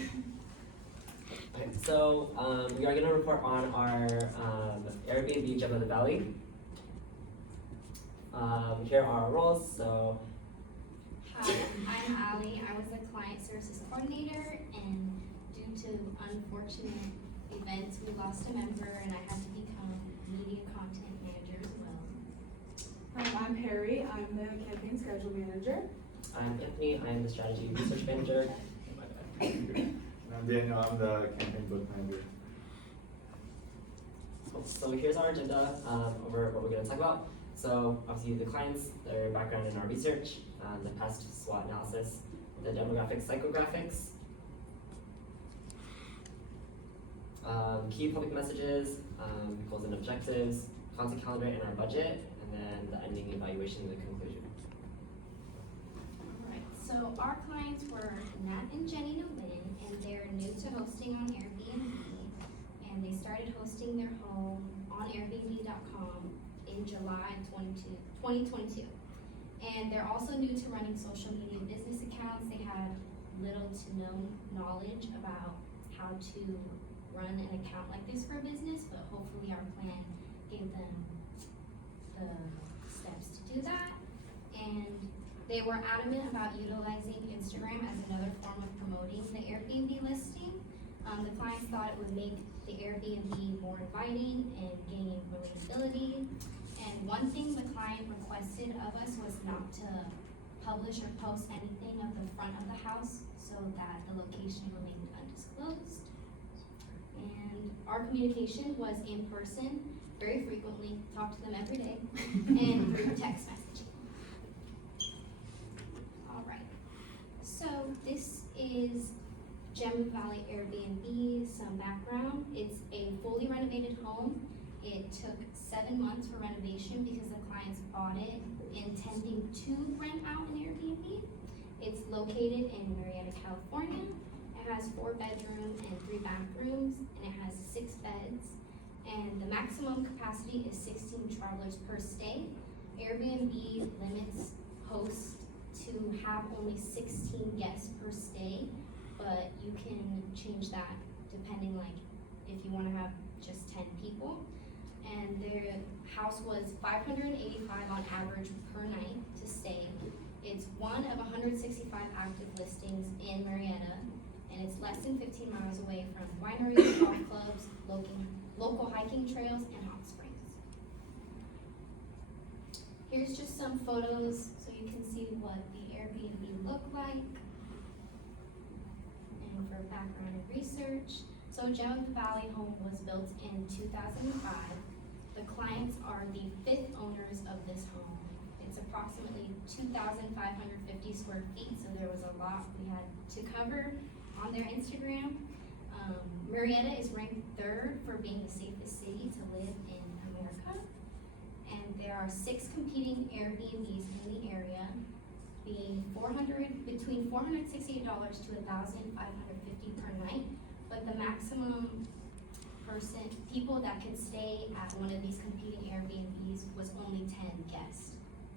Okay, so we are going to report on our Airbnb Gem of the Valley. Here are our roles. So, hi, I'm Allie. I was a client services coordinator, and due to unfortunate events, we lost a member, and I had to become media content manager as well. I'm Harry. I'm the campaign schedule manager. I'm Anthony. I am the strategy research manager. And I'm Daniel. I'm the campaign book manager. So here's our agenda over what we're going to talk about. So obviously the clients, their background in our research, the past SWOT analysis, the demographics, psychographics, key public messages, goals and objectives, content calendar, and our budget, and then the ending evaluation and the conclusion. Alright, so our clients were Nat and Jenny Nguyen, and they're new to hosting on Airbnb, and they started hosting their home on Airbnb.com in July 2022. And they're also new to running social media business accounts. They had little to no knowledge about how to run an account like this for a business, but hopefully our plan gave them the steps to do that. And they were adamant about utilizing Instagram as another form of promoting the Airbnb listing. The clients thought it would make the Airbnb more inviting and gain relatability. And one thing the client requested of us was not to publish or post anything of the front of the house so that the location remained undisclosed. And our communication was in person very frequently, talked to them every day, and through text messaging. All right, so this is Gem Valley Airbnb, some background. It's a fully renovated home. It took 7 months for renovation because the clients bought it intending to rent out an Airbnb. It's located in Murrieta, California. It has 4 bedrooms and 3 bathrooms, and it has 6 beds. And the maximum capacity is 16 travelers per stay. Airbnb limits hosts to have only 16 guests per stay, but you can change that depending, like, if you want to have just 10 people. And their house was $585 on average per night to stay. It's one of 165 active listings in Murrieta, and it's less than 15 miles away from wineries, golf clubs, local hiking trails, and hot springs. Here's just some photos so you can see what the Airbnb looked like. And for background and research, so Gem of the Valley home was built in 2005. The clients are the 5th owners of this home. It's approximately 2,550 square feet, so there was a lot we had to cover on their Instagram. Murrieta is ranked 3rd for being the safest city to live in America. And there are 6 competing Airbnbs in the area, being between $468 to $1,550 per night. But the maximum people that could stay at one of these competing Airbnbs was only 10 guests.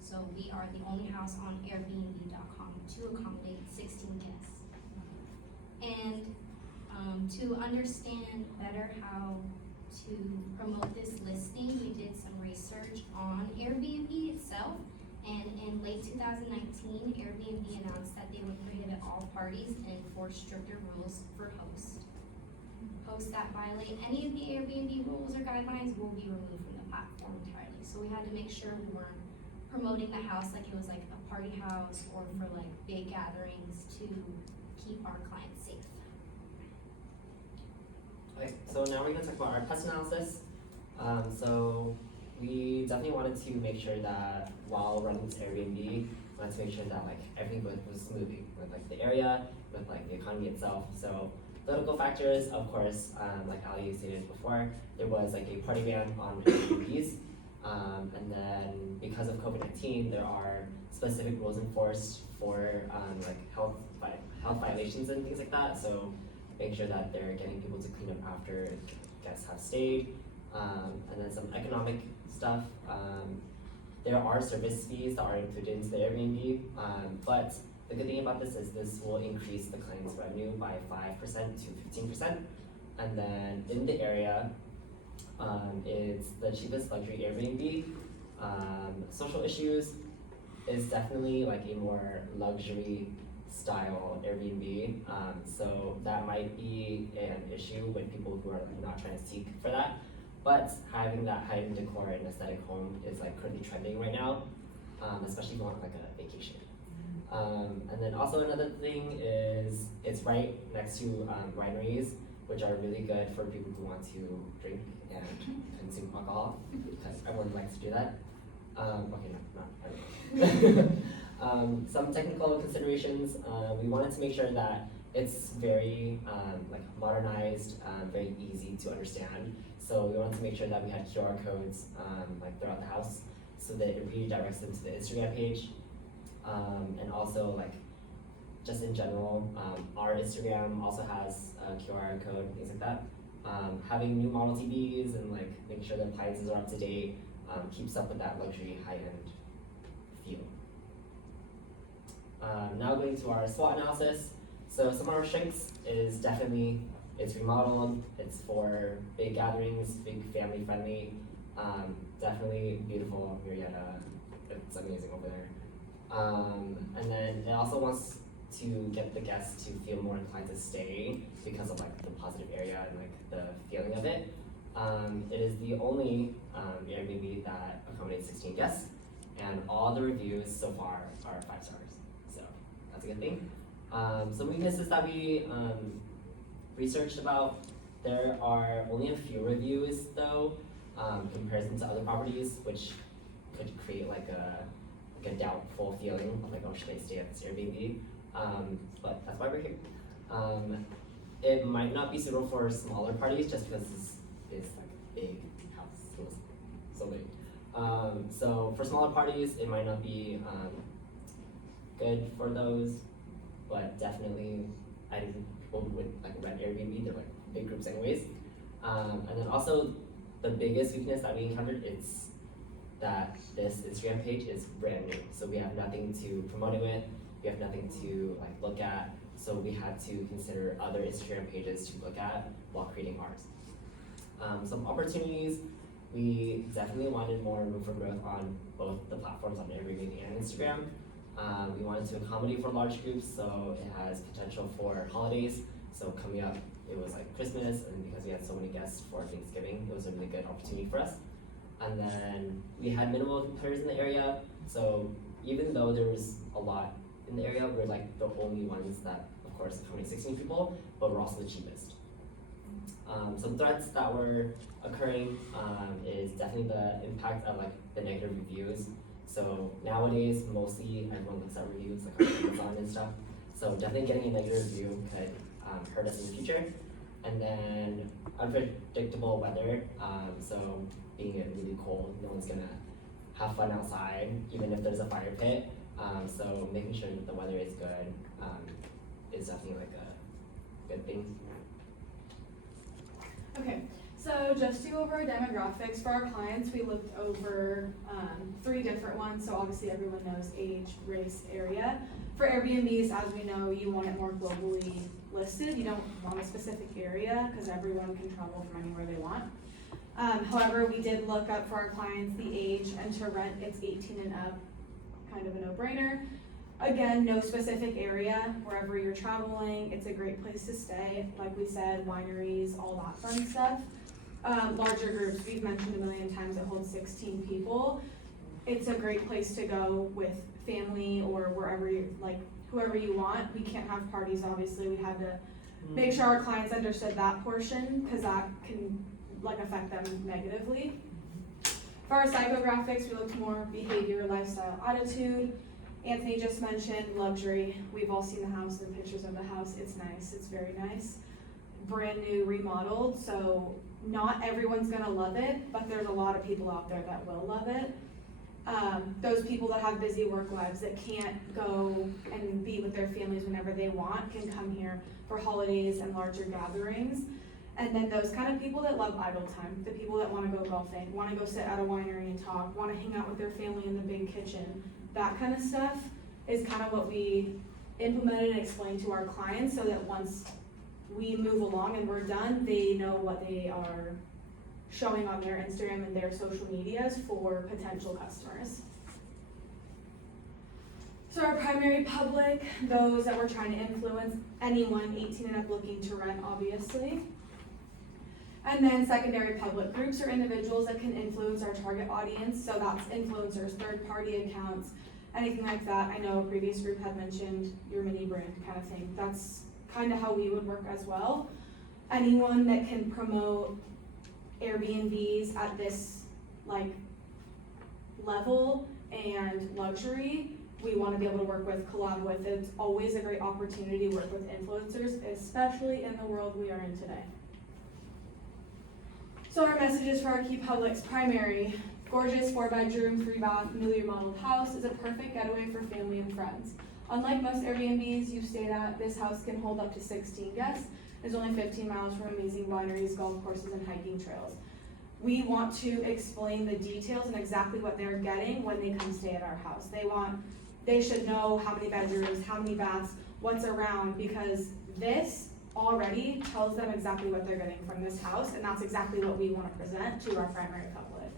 So we are the only house on Airbnb.com to accommodate 16 guests. And to understand better how to promote this listing, we did some research on Airbnb itself. And in late 2019, Airbnb announced that they would prohibit all parties and enforce stricter rules for hosts. Hosts that violate any of the Airbnb rules or guidelines will be removed from the platform entirely. So we had to make sure we weren't promoting the house like it was like a party house or for like big gatherings to keep our clients safe. Okay, so now we're going to talk about our pest analysis. So we definitely wanted to make sure that while running this Airbnb, we wanted to make sure that like everything was smoothing with like the area, with like the economy itself. So political factors, of course, like Ali stated before, there was like a party ban on Airbnbs, and then because of COVID-19, there are specific rules enforced for like health violations and things like that. So make sure that they're getting people to clean up after guests have stayed, and then some economic stuff. There are service fees that are included into the Airbnb, but the good thing about this is this will increase the client's revenue by 5% to 15%. And then in the area, it's the cheapest luxury Airbnb. Social issues is definitely like a more luxury style Airbnb. So that might be an issue with people who are like not trying to seek for that. But having that high-end decor and aesthetic home is like currently trending right now, especially if you want like a vacation. And then also another thing is it's right next to wineries, which are really good for people who want to drink and consume alcohol, because everyone likes to do that. Okay, no, not everyone. Some technical considerations, we wanted to make sure that it's very like modernized, very easy to understand. So we wanted to make sure that we had QR codes like throughout the house, so that it redirects them to the Instagram page. And also like just in general, our Instagram also has a QR code, things like that. Having new model TVs and like making sure the appliances are up to date keeps up with that luxury high-end feel. Now going to our SWOT analysis. So some of our strengths is definitely it's remodeled, it's for big gatherings, big family friendly, definitely beautiful Murrieta, it's amazing over there. And then it also wants to get the guests to feel more inclined to stay because of like the positive area and like the feeling of it. It is the only Airbnb that accommodates 16 guests, and all the reviews so far are 5 stars, so that's a good thing. Some weaknesses that we researched about, there are only a few reviews though, comparison to other properties, which could create like a doubtful feeling of like, oh, should I stay at this Airbnb? But that's why we're here. It might not be suitable for smaller parties just because this is like a big house, so big. So for smaller parties, it might not be good for those, but definitely I think people would like rent Airbnb, they're like big groups anyways. And then also the biggest weakness that we encountered is that this Instagram page is brand new. So we have nothing to promote it with, we have nothing to like look at. So we had to consider other Instagram pages to look at while creating ours. Some opportunities, we definitely wanted more room for growth on both the platforms on Airbnb and Instagram. We wanted to accommodate for large groups, so it has potential for holidays. So coming up, it was like Christmas, and because we had so many guests for Thanksgiving, it was a really good opportunity for us. And then we had minimal competitors in the area, so even though there was a lot in the area, we're like the only ones that, of course, accommodate 16 people, but we're also the cheapest. Some threats that were occurring is definitely the impact of like the negative reviews. So nowadays, mostly everyone looks at reviews like on Amazon and stuff. So definitely getting a negative review could hurt us in the future. And then unpredictable weather. So being really cold, no one's gonna have fun outside, even if there's a fire pit. So making sure that the weather is good is definitely like a good thing. Okay, so just to go over our demographics for our clients, we looked over 3 different ones. So obviously everyone knows age, race, area. For Airbnbs, as we know, you want it more globally listed. You don't want a specific area because everyone can travel from anywhere they want. However, we did look up for our clients the age, and to rent it's 18 and up, kind of a no-brainer. Again, no specific area, wherever you're traveling, it's a great place to stay. Like we said, wineries, all that fun stuff. Larger groups, we've mentioned a million times, it holds 16 people. It's a great place to go with family or wherever you, like whoever you want. We can't have parties, obviously. We had to make sure our clients understood that portion because that can like affect them negatively. For our psychographics, we looked more behavior, lifestyle, attitude. Anthony just mentioned luxury. We've all seen the house and pictures of the house. It's nice, it's very nice. Brand new, remodeled, so not everyone's gonna love it, but there's a lot of people out there that will love it. Those people that have busy work lives that can't go and be with their families whenever they want can come here for holidays and larger gatherings. And then those kind of people that love idle time, the people that wanna go golfing, wanna go sit at a winery and talk, wanna hang out with their family in the big kitchen, that kind of stuff is kind of what we implemented and explained to our clients so that once we move along and we're done, they know what they are showing on their Instagram and their social medias for potential customers. So our primary public, those that we're trying to influence, anyone 18 and up looking to rent, obviously. And then secondary public groups or individuals that can influence our target audience. So that's influencers, third-party accounts, anything like that. I know a previous group had mentioned your mini brand kind of thing. That's kind of how we would work as well. Anyone that can promote Airbnbs at this level and luxury, we want to be able to work with, collab with. It's always a great opportunity to work with influencers, especially in the world we are in today. So our messages for our key publics: primary, gorgeous 4-bedroom, 3-bath, newly remodeled house is a perfect getaway for family and friends. Unlike most Airbnbs you've stayed at, this house can hold up to 16 guests. It's only 15 miles from amazing wineries, golf courses, and hiking trails. We want to explain the details and exactly what they're getting when they come stay at our house. They should know how many bedrooms, how many baths, what's around, because this already tells them exactly what they're getting from this house, and that's exactly what we want to present to our primary public.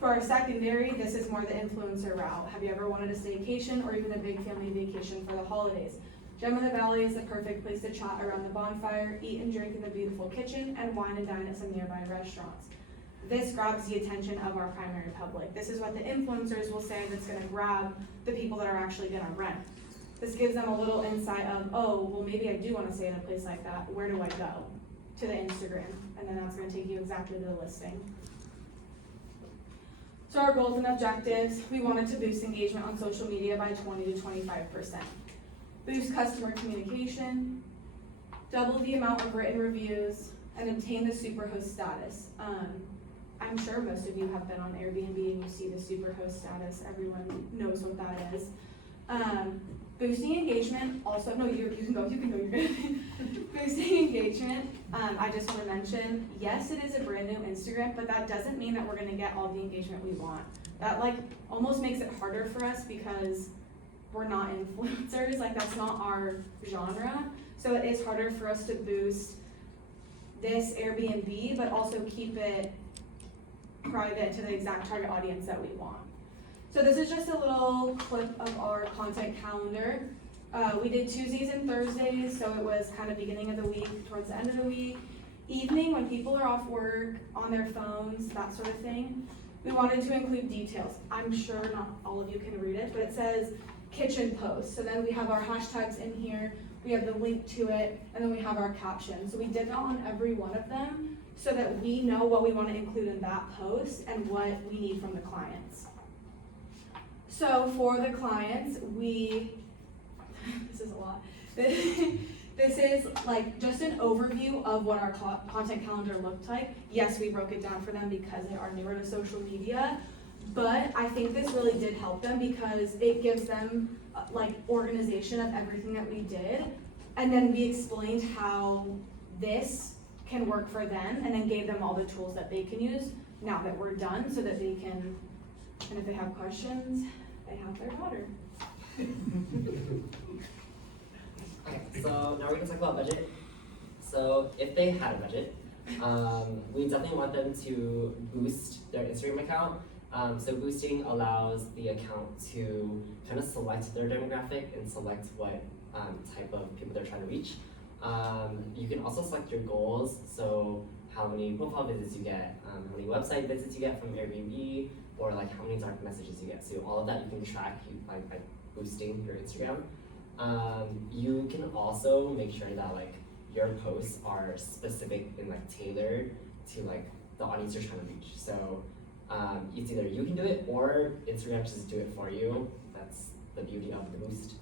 For our secondary, this is more the influencer route. Have you ever wanted a staycation or even a big family vacation for the holidays? Gem of the Valley is the perfect place to chat around the bonfire, eat and drink in the beautiful kitchen, and wine and dine at some nearby restaurants. This grabs the attention of our primary public. This is what the influencers will say that's gonna grab the people that are actually gonna rent. This gives them a little insight of, oh, well, maybe I do wanna stay in a place like that. Where do I go? To the Instagram, and then that's gonna take you exactly to the listing. So our goals and objectives, we wanted to boost engagement on social media by 20 to 25%. Boost customer communication, double the amount of written reviews, and obtain the superhost status. I'm sure most of you have been on Airbnb and you see the superhost status. Everyone knows what that is. Boosting engagement, also, no, you can go, you're good. Boosting engagement, I just want to mention, yes, it is a brand new Instagram, but that doesn't mean that we're going to get all the engagement we want. That almost makes it harder for us because we're not influencers, that's not our genre. So it is harder for us to boost this Airbnb, but also keep it private to the exact target audience that we want. So this is just a little clip of our content calendar. We did Tuesdays and Thursdays, so it was kind of beginning of the week, towards the end of the week. Evening, when people are off work, on their phones, that sort of thing. We wanted to include details. I'm sure not all of you can read it, but it says kitchen post. So then we have our hashtags in here, we have the link to it, and then we have our caption. So we did that on every one of them so that we know what we want to include in that post and what we need from the clients. So for the clients, this is a lot. This is just an overview of what our content calendar looked like. Yes, we broke it down for them because they are newer to social media, but I think this really did help them because it gives them organization of everything that we did, and then we explained how this can work for them, and then gave them all the tools that they can use now that we're done, so that they can, and if they have questions, they have their daughter. Okay, so now we're gonna talk about budget. So if they had a budget, we definitely want them to boost their Instagram account. So boosting allows the account to kind of select their demographic and select what type of people they're trying to reach. You can also select your goals, so how many profile visits you get, how many website visits you get from Airbnb, or how many direct messages you get. So all of that you can track by boosting your Instagram. You can also make sure that your posts are specific and tailored to the audience you're trying to reach. So it's either you can do it or Instagram just do it for you. That's the beauty of the boost.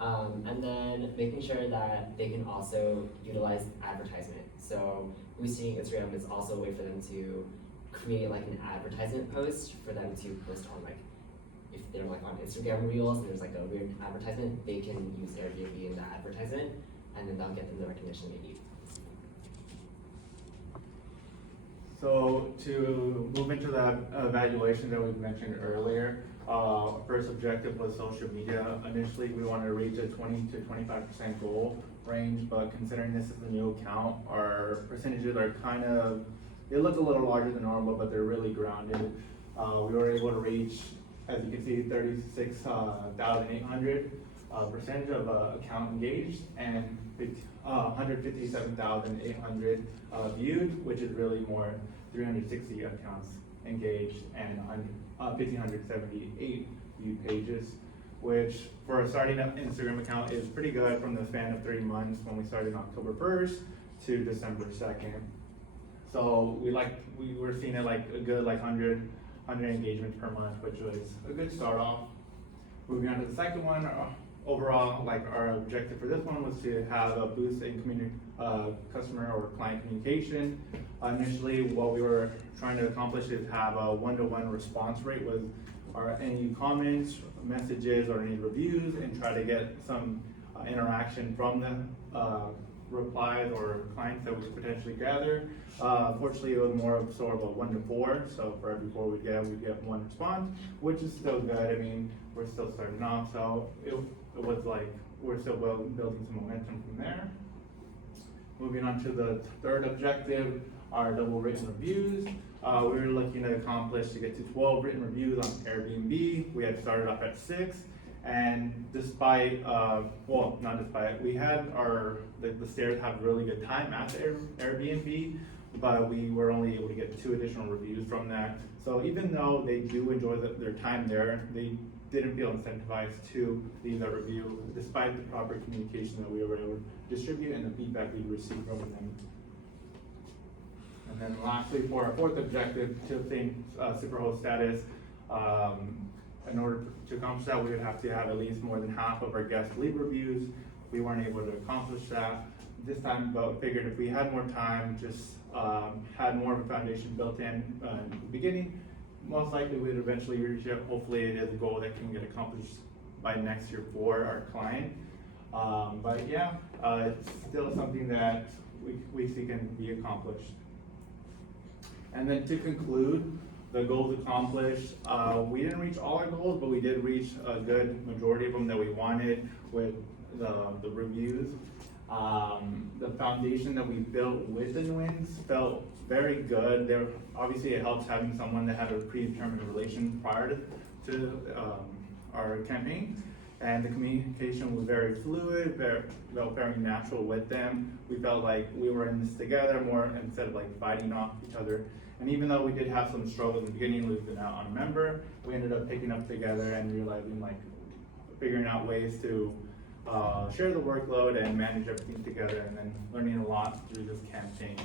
And then making sure that they can also utilize advertisement. So boosting Instagram is also a way for them to create an advertisement post for them to post on if they're on Instagram Reels and there's a weird advertisement, they can use Airbnb in the advertisement, and then that'll get them the recognition they need. So to move into the evaluation that we mentioned earlier, Our first objective was social media. Initially, we wanted to reach a 20 to 25% goal range, but considering this is a new account, our percentages are they look a little larger than normal, but they're really grounded. We were able to reach, as you can see, 36,800 percentage of account engaged, and 157,800 viewed, which is really more 360 accounts engaged and 1,578 viewed pages, which for a starting up Instagram account is pretty good from the span of 3 months when we started October 1st to December 2nd. So we were seeing it like a good 100 engagements per month, which was a good start off. Moving on to the second one, overall, our objective for this one was to have a boost in customer or client communication. Initially, what we were trying to accomplish is have a one-to-one response rate with any comments, messages, or any reviews, and try to get some interaction from the replies or clients that we could potentially gather. Fortunately, it was more of sort of a 1 to 4, so for every 4 we'd get 1 response, which is still good. I mean, we're still starting off, so it was we're still building some momentum from there. Moving on to the third objective, our double written reviews. We were looking to accomplish to get to 12 written reviews on Airbnb. We had started off at 6, and despite, we had the stairs have really good time at the Airbnb, but we were only able to get 2 additional reviews from that. So even though they do enjoy their time there, they didn't feel incentivized to leave that review, despite the proper communication that we were able to distribute and the feedback we received from them. And then lastly, for our fourth objective, to obtain superhost status, in order to accomplish that, we would have to have at least more than half of our guests leave reviews. We weren't able to accomplish that this time, but figured if we had more time, just had more of a foundation built in the beginning, most likely we'd eventually reach it. Hopefully it is a goal that can get accomplished by next year for our client. But yeah, it's still something that we see can be accomplished. And then to conclude, the goals accomplished, we didn't reach all our goals, but we did reach a good majority of them that we wanted with the reviews. The foundation that we built with the twins felt very good. Obviously it helps having someone that had a predetermined relation prior to our campaign, and the communication was very fluid, felt very natural with them. We felt like we were in this together more instead of fighting off each other. And even though we did have some struggles in the beginning, losing out on a member, we ended up picking up together and realizing figuring out ways to share the workload and manage everything together, and then learning a lot through this campaign.